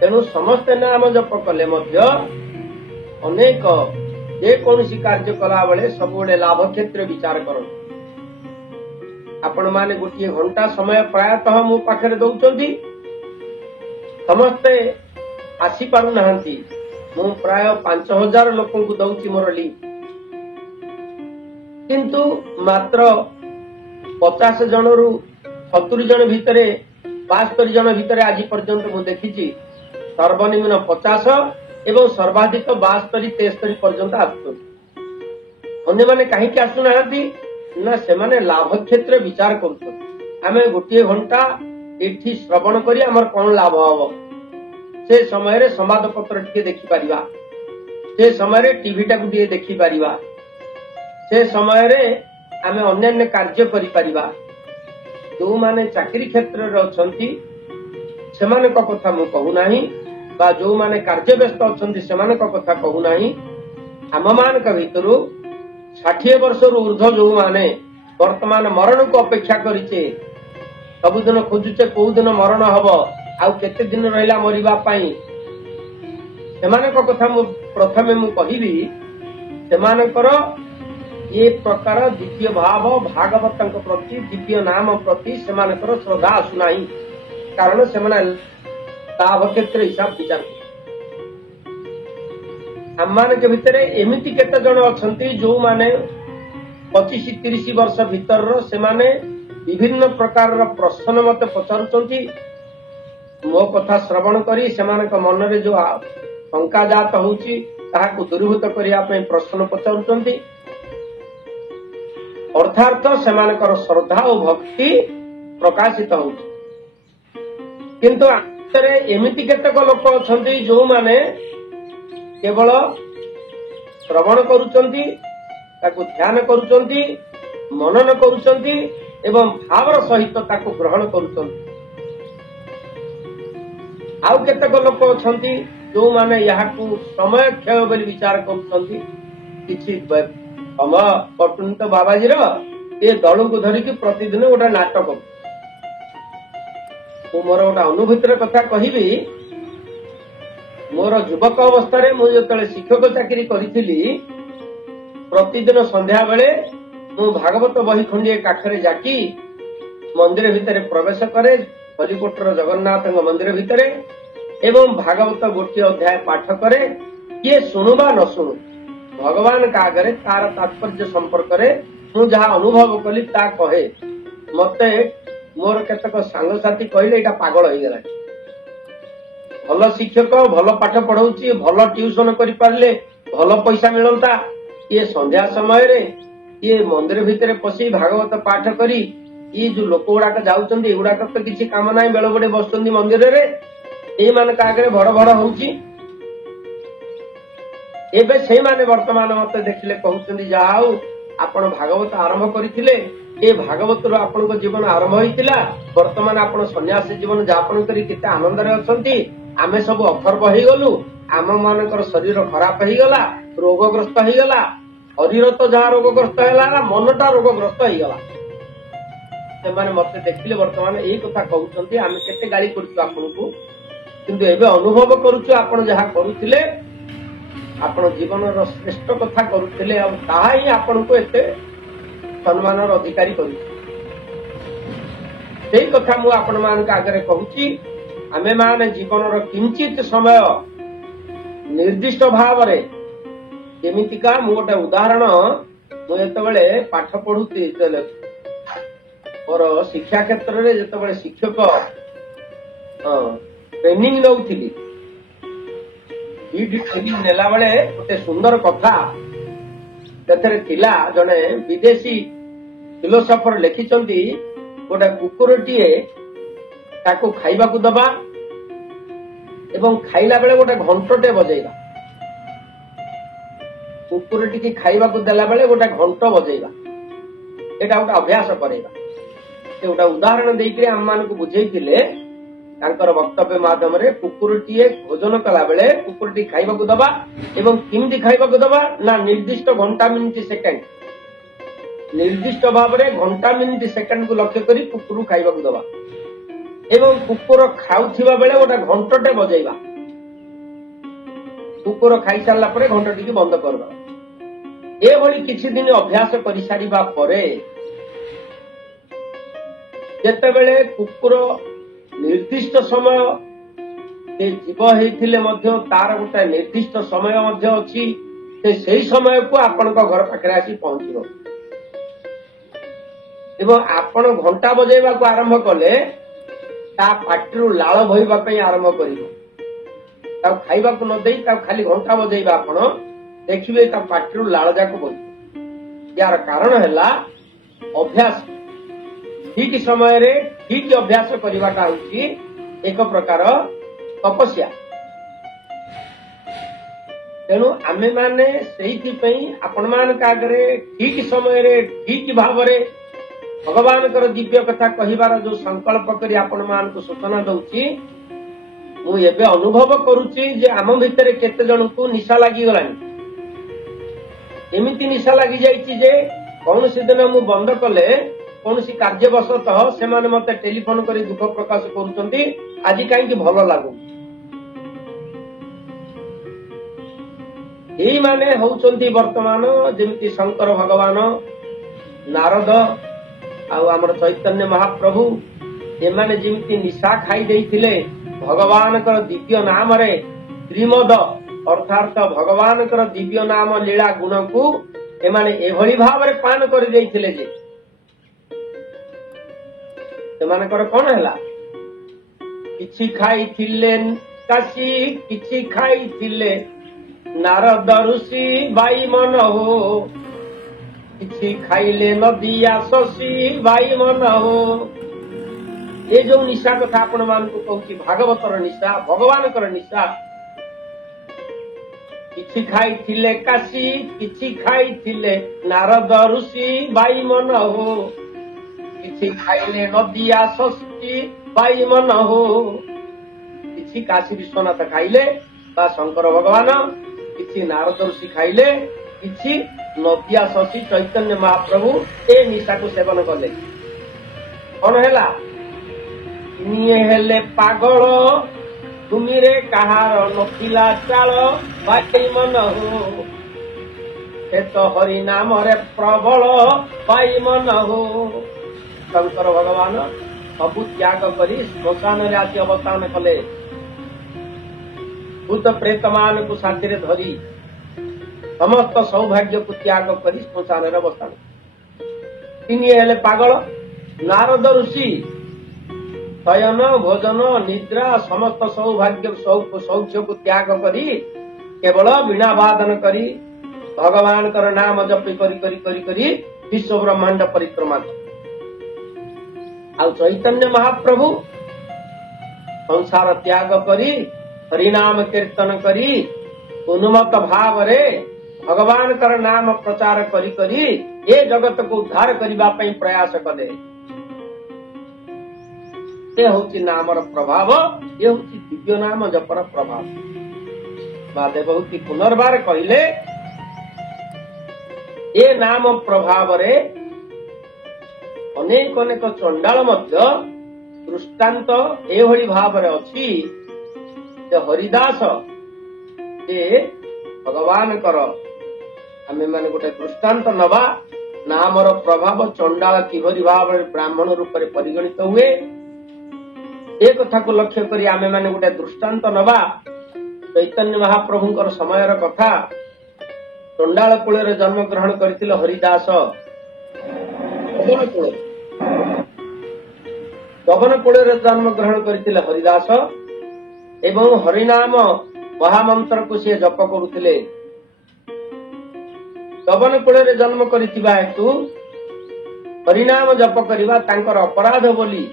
ତେଣୁ ସମସ୍ତେ ନାମ ଜପ କଲେ ମଧ୍ୟ ଅନେକ ଯେକୌଣସି କାର୍ଯ୍ୟ କଲାବେଳେ ସବୁବେଳେ ଲାଭ କ୍ଷେତ୍ର ବିଚାର କରନ୍ତୁ। ଆପଣ ମାନେ ଗୋଟିଏ ଘଣ୍ଟା ସମୟ ପ୍ରାୟତଃ ମୋ ପାଖରେ ଦଉଛନ୍ତି, ସମସ୍ତେ ଆସିପାରୁନାହାନ୍ତି। ମୁଁ ପ୍ରାୟ 5000 ଲୋକଙ୍କୁ ଦଉଛି ମୋର ଲିଙ୍କ୍, କିନ୍ତୁ ମାତ୍ର 50 ଜଣରୁ 70 ଜଣ ଭିତରେ 72 ଜଣ ଭିତରେ ଆଜି ପର୍ଯ୍ୟନ୍ତ ମୁଁ ଦେଖିଛି ସର୍ବନିମ୍ନ 50 ଏବଂ ସର୍ବାଧିକ 72 73 ପର୍ଯ୍ୟନ୍ତ ଆସୁଛନ୍ତି। ଅନ୍ୟମାନେ କାହିଁକି ଆସୁନାହାନ୍ତି ନା ସେମାନେ ଲାଭ କ୍ଷେତ୍ର ବିଚାର କରୁଛନ୍ତି। ଆମେ ଗୋଟିଏ ଘଣ୍ଟା ଏଠି ଶ୍ରବଣ କରି ଆମର କଣ ଲାଭ ହବ, ସେ ସମୟରେ ସମ୍ବାଦପତ୍ର ଟିକେ ଦେଖିପାରିବା, ସେ ସମୟରେ ଟିଭିଟାକୁ ଟିକେ ଦେଖିପାରିବା, ସେ ସମୟରେ ଆମେ ଅନ୍ୟାନ୍ୟ କାର୍ଯ୍ୟ କରିପାରିବା। ଯୋଉମାନେ ଚାକିରି କ୍ଷେତ୍ରରେ ଅଛନ୍ତି ସେମାନଙ୍କ କଥା ମୁଁ କହୁନାହିଁ, ବା ଯୋଉମାନେ କାର୍ଯ୍ୟ ବ୍ୟସ୍ତ ଅଛନ୍ତି ସେମାନଙ୍କ କଥା କହୁନାହିଁ। ଆମମାନଙ୍କ ଭିତରୁ 60 ବର୍ଷରୁ ଉର୍ଦ୍ଧ୍ୱ ଯୋଉମାନେ ବର୍ତ୍ତମାନ ମରଣକୁ ଅପେକ୍ଷା କରିଛେ, ସବୁଦିନ ଖୋଜୁଛେ କୋଉ ଦିନ ମରଣ ହବ, ଆଉ କେତେ ଦିନ ରହିଲା ମରିବା ପାଇଁ, ସେମାନଙ୍କ କଥା ମୁଁ ପ୍ରଥମେ କହିବି। ସେମାନଙ୍କର ଏ ପ୍ରକାର ଦ୍ୱିତୀୟ ଭାବ ଭାଗବତଙ୍କ ପ୍ରତି, ଦିବ୍ୟ ନାମ ପ୍ରତି ସେମାନଙ୍କର ଶ୍ରଦ୍ଧା ଆସୁନାହିଁ, କାରଣ ସେମାନେ ଲାଭ କ୍ଷେତ୍ର ହିସାବ ବିଚାର। ଆମମାନଙ୍କ ଭିତରେ ଏମିତି କେତେ ଜଣ ଅଛନ୍ତି ଯୋଉମାନେ 25-30 ବର୍ଷ ଭିତରର, ସେମାନେ ବିଭିନ୍ନ ପ୍ରକାରର ପ୍ରଶ୍ନ ମତେ ପଚାରୁଛନ୍ତି। ମୋ କଥା ଶ୍ରବଣ କରି ସେମାନଙ୍କ ମନରେ ଯୋଉ ଶଙ୍କା ଜାତ ହଉଛି ତାହାକୁ ଦୂରୀଭୂତ କରିବା ପାଇଁ ପ୍ରଶ୍ନ ପଚାରୁଛନ୍ତି। ଅର୍ଥାତ୍ ସେମାନଙ୍କର ଶ୍ରଦ୍ଧା ଓ ଭକ୍ତି ପ୍ରକାଶିତ ହଉଛି। କିନ୍ତୁ ଏମିତି କେତେକ ଲୋକ ଅଛନ୍ତି ଯୋଉମାନେ କେବଳ ଶ୍ରବଣ କରୁଛନ୍ତି, ତାକୁ ଧ୍ୟାନ କରୁଛନ୍ତି, ମନନ କରୁଛନ୍ତି ଏବଂ ଭାବର ସହିତ ତାକୁ ଗ୍ରହଣ କରୁଛନ୍ତି। ଆଉ କେତେକ ଲୋକ ଅଛନ୍ତି ଯୋଉମାନେ ଏହାକୁ ସମୟ କ୍ଷୟ ବୋଲି ବିଚାର କରୁଛନ୍ତି। କିଛି ସମୟ କଟୁନି ତ ବାବାଜୀର, ଏ ଦଳକୁ ଧରିକି ପ୍ରତିଦିନ ଗୋଟେ ନାଟକ। ମୁଁ ମୋର ଗୋଟେ ଅନୁଭୂତିର କଥା କହିବି। ମୋର ଯୁବକ ଅବସ୍ଥାରେ ମୁଁ ଯେତେବେଳେ ଶିକ୍ଷକ ଚାକିରି କରିଥିଲି, ପ୍ରତିଦିନ ସନ୍ଧ୍ୟା ବେଳେ ମୁଁ ଭାଗବତ ବହି ଖଣ୍ଡିଏ କାଠରେ ଜାକି ମନ୍ଦିର ଭିତରେ ପ୍ରବେଶ କରେ, ହରିକୋଟର ଜଗନ୍ନାଥଙ୍କ ମନ୍ଦିର ଭିତରେ, ଏବଂ ଭାଗବତ ଗୋଟିଏ ଅଧ୍ୟାୟ ପାଠ କରେ। କିଏ ଶୁଣୁ ବା ନ ଶୁଣୁ, ଭଗବାନଙ୍କ ଆଗରେ ତାର ତାତ୍ପର୍ଯ୍ୟ ସମ୍ପର୍କରେ ମୁଁ ଯାହା ଅନୁଭବ କଲି ତା କହେ। ମତେ ମୋର କେତେକ ସାଙ୍ଗସାଥି କହିଲେ ଏଇଟା ପାଗଳ ହେଇଗଲାଣି, ଭଲ ଶିକ୍ଷକ, ଭଲ ପାଠ ପଢଉଛି, ଭଲ ଟିଉସନ କରିପାରିଲେ ଭଲ ପଇସା ମିଳନ୍ତା, ଇଏ ସନ୍ଧ୍ୟା ସମୟରେ ଇଏ ମନ୍ଦିର ଭିତରେ ପଶି ଭାଗବତ ପାଠ କରି, ଇଏ ଯୋଉ ଲୋକ ଗୁଡାକ ଯାଉଛନ୍ତି ଏଗୁଡାକ ତ କିଛି କାମ ନାହିଁ, ବେଳ ବଡେ ବସୁଛନ୍ତି ମନ୍ଦିରରେ, ଏଇ ମାନଙ୍କ ଆଗରେ ଭଡ ଭଡ ହଉଛି। ଏବେ ସେଇମାନେ ବର୍ତ୍ତମାନ ମତେ ଦେଖିଲେ କହୁଛନ୍ତି ଯାହା ହଉ ଆପଣ ଭାଗବତ ଆରମ୍ଭ କରିଥିଲେ, ଏ ଭାଗବତରୁ ଆପଣଙ୍କ ଜୀବନ ଆରମ୍ଭ ହୋଇଥିଲା, ବର୍ତ୍ତମାନ ଆପଣ ସନ୍ନ୍ୟାସୀ ଜୀବନ ଯାପନ କରି କେତେ ଆନନ୍ଦରେ ଅଛନ୍ତି। ଆମେ ସବୁ ଅଥର୍ବ ହେଇଗଲୁ, ଆମ ମାନଙ୍କର ଶରୀର ଖରାପ ହେଇଗଲା, ରୋଗଗ୍ରସ୍ତ ହେଇଗଲା। ଶରୀର ତ ଯାହା ରୋଗଗ୍ରସ୍ତ ହେଲା ନା, ମନଟା ରୋଗଗ୍ରସ୍ତ ହେଇଗଲା। ସେମାନେ ମତେ ଦେଖିଲେ ବର୍ତ୍ତମାନ ଏଇ କଥା କହୁଛନ୍ତି, ଆମେ କେତେ ଗାଳି କରୁଛୁ ଆପଣଙ୍କୁ, କିନ୍ତୁ ଏବେ ଅନୁଭବ କରୁଛୁ ଆପଣ ଯାହା କରୁଥିଲେ, ଆପଣ ଜୀବନର ଶ୍ରେଷ୍ଠ କଥା କରୁଥିଲେ, ଆଉ ତାହା ହିଁ ଆପଣଙ୍କୁ ଏତେ ସମ୍ମାନର ଅଧିକାରୀ କରୁଛି। ସେଇ କଥା ମୁଁ ଆପଣମାନଙ୍କ ଆଗରେ କହୁଛି। ଆମେମାନେ ଜୀବନର କିଞ୍ଚିତ ସମୟ ନିର୍ଦ୍ଦିଷ୍ଟ ଭାବରେ, ଯେମିତିକା ମୁଁ ଗୋଟେ ଉଦାହରଣ, ମୁଁ ଯେତେବେଳେ ପାଠ ପଢୁଛି, ମୋର ଶିକ୍ଷା କ୍ଷେତ୍ରରେ ଯେତେବେଳେ ଶିକ୍ଷକ ଟ୍ରେନିଂ ନେଉଥିଲି, ଟ୍ରେନିଂ ନେଲା ବେଳେ ଗୋଟେ ସୁନ୍ଦର କଥା ସେଥିରେ ଥିଲା। ଜଣେ ବିଦେଶୀ ଫିଲୋସଫର ଲେଖିଛନ୍ତି, ଗୋଟେ କୁକୁରଟିଏ ତାକୁ ଖାଇବାକୁ ଦବା ଏବଂ ଖାଇଲା ବେଳେ ଗୋଟେ ଘଣ୍ଟଟେ ବଜେଇବା। କୁକୁରଟିକି ଖାଇବାକୁ ଦେଲା ବେଳେ ଗୋଟେ ଘଣ୍ଟ ବଜେଇବା, ଏଇଟା ଗୋଟେ ଅଭ୍ୟାସ କରେଇବା। ସେ ଗୋଟେ ଉଦାହରଣ ଦେଇକରି ଆମମାନଙ୍କୁ ବୁଝେଇଥିଲେ ତାଙ୍କର ବକ୍ତବ୍ୟ ମାଧ୍ୟମରେ। କୁକୁରଟିଏ ଭୋଜନ କଲା ବେଳେ କୁକୁରଟି ଖାଇବାକୁ ଦବା ଏବଂ କେମିତି ଖାଇବାକୁ ଦବା ନା ନିର୍ଦ୍ଦିଷ୍ଟ ଘଣ୍ଟା ମିନିଟ ସେକେଣ୍ଡ, ନିର୍ଦ୍ଦିଷ୍ଟ ଭାବରେ ଘଣ୍ଟା ମିନିଟ ସେକେଣ୍ଡକୁ ଲକ୍ଷ୍ୟ କରି କୁକୁର ଖାଇବାକୁ ଦବା ଏବଂ କୁକୁର ଖାଉଥିବା ବେଳେ ଗୋଟେ ଘଣ୍ଟଟେ ବଜେଇବା। କୁକୁର ଖାଇସାରିଲା ପରେ ଘଣ୍ଟଟିକୁ ବନ୍ଦ କରିଦେବା। ଏଭଳି କିଛି ଦିନ ଅଭ୍ୟାସ କରିସାରିବା ପରେ ଯେତେବେଳେ କୁକୁର ନିର୍ଦ୍ଦିଷ୍ଟ ସମୟ, ସେ ଜୀବ ହେଇଥିଲେ ମଧ୍ୟ ତାର ଗୋଟେ ନିର୍ଦ୍ଦିଷ୍ଟ ସମୟ ମଧ୍ୟ ଅଛି, ସେ ସେଇ ସମୟକୁ ଆପଣଙ୍କ ଘର ପାଖରେ ଆସି ପହଞ୍ଚିବ ଏବଂ ଆପଣ ଘଣ୍ଟା ବଜେଇବାକୁ ଆରମ୍ଭ କଲେ ତା ପାଟିରୁ ଲାଳ ବୋହିବା ପାଇଁ ଆରମ୍ଭ କରିବ। ତାକୁ ଖାଇବାକୁ ନ ଦେଇ ତାକୁ ଖାଲି ଘଣ୍ଟା ବଜେଇବା, ଆପଣ ଦେଖିବେ ତା ପାଟିରୁ ଲାଳ ଯାକ ବୋହିବ। यार कारण है अभ्यास, ठीक समय ठीक अभ्यास करवाटा हूँ एक प्रकार तपस्या। तेणु आमे माने आपण मान आगे ठीक समय ठीक भाव भगवान दिव्य कथा कहबार जो संकल्प करी आपण मान को सूचना दउची, मु एबे अनुभव करुची जे आम भितर केते जन को निशा लागी गलानी। एमिति निशा लागी जाइची जे कौन सी दिन मु बंद कले कौन सी कार्यवशतः से माने मते टेलीफोन करी दुख प्रकाश करूचंती, आज काई भल लागू। यही माने होउचंती वर्तमान जेमिति शंकर भगवान, नारद आमर चैतन्य महाप्रभु एमाने जेमिति निशा खाई देइथिले भगवान दिव्य नाम रे श्रीमद अर्थात भगवान दिव्य नाम लीला गुण को एमाने एभली भाव रे पान कर देइथिले जे सेमानकर कोन हैला, किछि खाइथिले काशी किछि खाइथिले नारद ऋषि बाई मन हो, किछि खाइले नदिया शशि बाई मन हो। ये जो निशा कथा आपण मान को कहूची भागवतर निशा, भगवान कर निशा। किछि खाइथिले काशी किछि खाइथिले नारद ऋषि बाई मन हो, किछि खाइले नदिया शशि बाई मन हो। किछि काशी विश्वनाथ खाइले बा शंकर भगवान, किछि नारद ऋषि खाइले, किछि नदिया शशि चैतन्य महाप्रभु ए निशा को सेवन कले। कौन हैला, निये हेले पागल तुमिरे कहार नथिला चाल बाई मन हो, हे तो हरि नाम रे प्रबल बाई मन हो। शंकर भगवान सबु त्याग करी श्मशान रे आसी अवतारण कले। भूत प्रेत मान को साथी रे धरी समस्त सौभाग्य को त्याग करी श्मशान रे अवतारण। निये हेले पागल। नारद ऋषि शयन भोजन निद्रा समस्त सौभाग्य सौख्य को त्याग करी केवल वीणा वादन करी भगवान कर नाम जपी करी करी करी करी विश्व ब्रह्मांड परिक्रमा। आ चैतन्य महाप्रभु संसार त्याग करी हरिनाम कीर्तन करी उन्मत्त भाव रे भगवान कर नाम प्रचार करी करी ए जगत को उद्धार करबा पई प्रयास कले। से होची नामर प्रभाव, ये होची दिव्य नाम जपर प्रभाव। मां देवहूति पुनर्बार कहले ए नाम प्रभाव रे अनेक अनेक चंडाल मध्य दृष्टांत एभली भाव रे अछि जे हरिदास ए भगवान कर आमे माने गोटे दृष्टांत नवा नामर प्रभाव चंडाल किभली भाव रे ब्राह्मण रूप रे परिगणित हुए ए कथा को लक्ष्य करी आमे माने गोटे दृष्टांत नवा। चैतन्य महाप्रभुंकर समयर कथा चंडाल कूल रे जन्म ग्रहण करथिले हरिदास गगन कूल रे जन्म ग्रहण करथिले हरिदास एवं हरिनाम महामंत्र को से जप करुथिले। गगन कूल रे जन्म करिथिबा हेतु हरिनाम जप करिबा तांकर अपराध बोली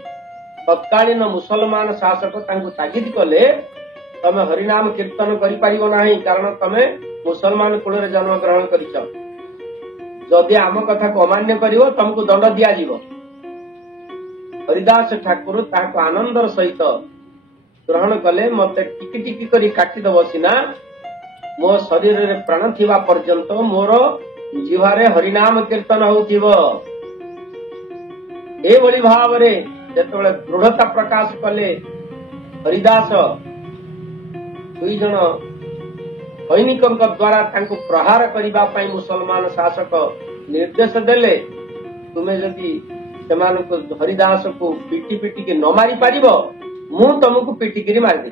तत्कालीन मुसलमान शासक तांको तागिद कले तमे हरिनाम कीर्तन करि परिबो नाही कारण तमे मुसलमान कूल रे जन्म ग्रहण करिछ। जदि आम कथा को अमान्य करिवो तुमको दंड दिया जीवो। हरिदास ठाकुर ताको आनंदर सहित ग्रहण कले मते टिकी टिकी करी काटी दबो सिना मो शरीर रे प्राण थिबा पर्यंत मोर जीवारे हरिनाम कीर्तन होउथिबो। ए बळी भाव रे जेतबेले दृढ़ता प्रकाश कले हरिदास दुई जन सैनिकों द्वारा तांको प्रहार करिबा पई मुसलमान शासक निर्देश देले तुमे जदि सेमानको हरिदास को पिटी पिटी के न मारी पारिबो मु तुमको पिटिकिरी मारदे।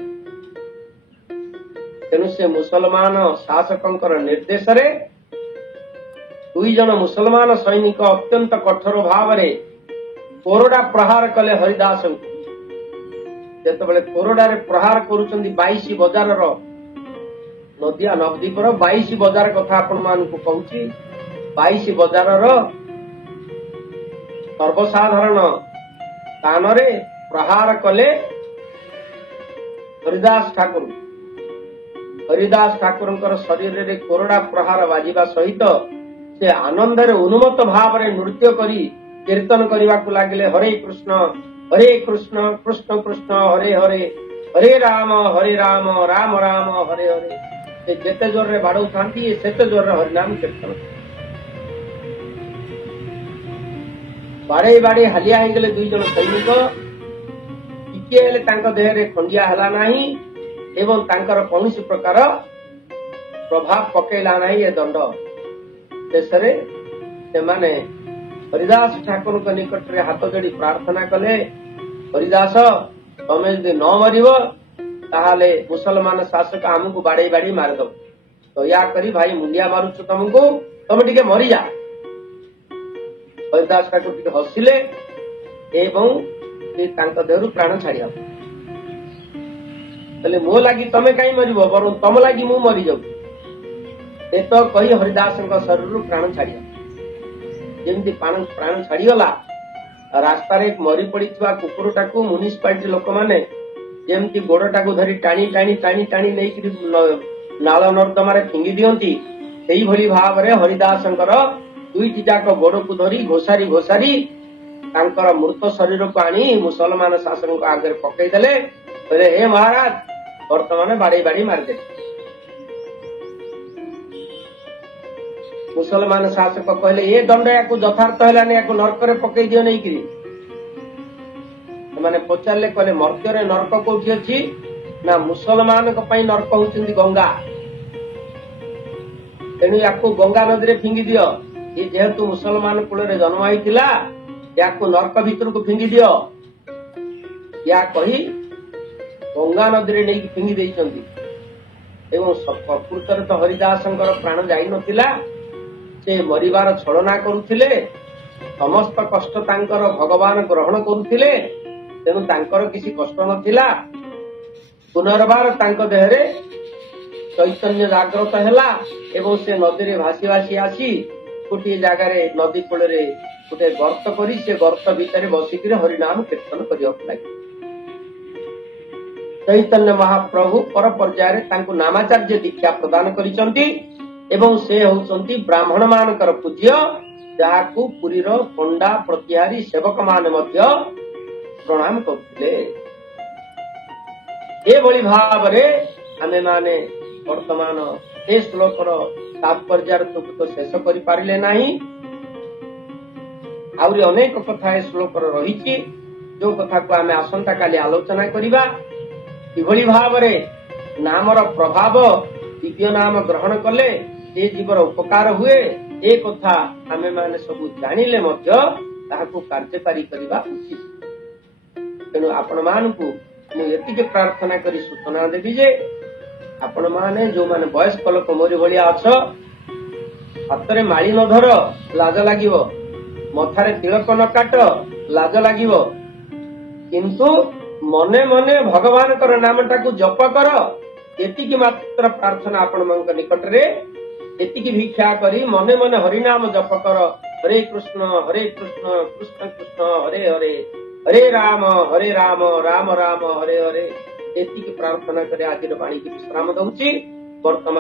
तेणु से मुसलमान शासकंकर निर्देश रे दुई जन मुसलमान सैनिक अत्यंत कठोर भाव रे कोरडा प्रहार कले हरिदास जेतबेले कोरडा रे प्रहार करूचंदी 22 बजार रो नदिया नवदीपर 22 बजार कथा आपण मानकु कहूची। 22 बजार रो सर्वसाधारण स्थान रे प्रहार कले हरिदास ठाकुर। हरिदास ठाकुरंकर शरीर रे कोरडा प्रहार बाजिबा सहित से आनंद रे उन्मत्त भाव रे नृत्य करी कीर्तन करने को लगे हरे कृष्ण कृष्ण कृष्ण हरे हरे हरे राम राम राम हरे हरे। से जेते जोर रे बाड़ौ थांती सेते जोर रे हरिनाम कीर्तन बाड़े बाड़े हालिया हो गले। दुई जन सैनिक टिके हेले तांको देह रे खंडिया हला नाही एवं तांकर कौनसी प्रकार प्रभाव पकेला नाही। ए दंड शेषरे से माने हरिदास ठाकुर के निकट रे हाथ जोड़ी प्रार्थना कले हरिदास तमे यदि न मरिबो ताहाले मुसलमान शासक आमको बाड़े बाड़ी मारदो तो या करी भाई मुंडिया मारुछु तुमको तमे टिके मरी जा। हरिदास ठाकुर टिके हसिले एवं से तांको देहरु प्राण छाड़िया तले मो लागी तमे काई मरिबो बरं तम लागी मु मरि जाऊ। ए तो कही हरिदास शरीर प्राण छाड़िया जेमती प्राण छाड़ीगला रास्ता रे मरी पड़ी कुकुरटा को म्युनिसिपालिटी लोक माने जेमती गोड़टा को धरी टाणी टाणी टाणी टाणी नहीं नाल नर्दमा रे फिंगी दियंती सेही भली भाव रे हरिदासंकर दुईटी जाक गोड़ को धरी घोषारी घोषारी तांकर मृत शरीर को आनी मुसलमान शासन को आगे पकई देले कहले हे महाराज वर्तमान बाड़ी बाड़ी मारदे। मुसलमान शासक कहले ये दंड या यथार्थ है या नरक रे पकई दियो नहीं कि माने पचारे कहले मर्त्य रे नरक कोठी अछि ना मुसलमान नरक होउछंदी गंगा तेणु या गंगा नदी रे फिंगी दियो। ये जेहेतु मुसलमान कूल रे जन्म होइतिला या नरक भीतर को फिंगी दियो या कही गंगा नदी रे नहीं फिंगी देइछंती। एवं प्रकृत रे तो हरिदासंकर प्राण जाई नथिला से मरिबार छलना करुथिले समस्त कष्ट तांकर भगवान ग्रहण करुथिले तेणु तांकर किसी कष्ट नथिला। पुनर्बार तांक देहरे चैतन्य जागृत हैला एवं से नदी रे भासी भासी आसी गोटे जगार नदी कूल रे गोटे गर्त करी से गर्त भितर बसिक हरिनाम कीर्तन करने लगे। चैतन्य महाप्रभु पर पर्यायर तांकु नामाचार्य दीक्षा प्रदान करिसंती एवं से होउसंती ब्राह्मण मानकर पूज्य जाहाकु पुरीर पंडा प्रतिहारी सेवक माने मध्य प्रणाम करथिले। एभली भावरे आमे माने वर्तमान ए श्लोकर तात्पर्यार्थକୁ तो शेष करि पारिले नाही। आउरी अनेक कथा ए श्लोकर रहिछि जो कथा को आमे आसंता काली आलोचना करिबा। किभली भावरे नामर प्रभाव दिव्य नाम ग्रहण कले ए जीवर उपकार हुए ए कथा आमे माने सब जानिले मध्य ताहाकु कार्यकारी करिबा उचित। तेणु आपण मानकु मु एतिके प्रार्थना करी सूचना देबी जे आपण माने जो माने वयस्क लोक मोरी भलिया अछ हातरे माळी न धर लाज लागिवो, मथारे तिलक न काट लाज लागिवो, किंतु मने मने भगवान कर नामटाकु जप कर एतिकी मात्र प्रार्थना आपण मनक निकट रे एतिकी भिक्षा करी मने मने हरि नाम जप कर। हरे कृष्ण कृष्ण कृष्ण हरे हरे हरे राम राम राम हरे हरे एतिकी प्रार्थना करे आज बाणी की विश्राम दउची। वर्तमान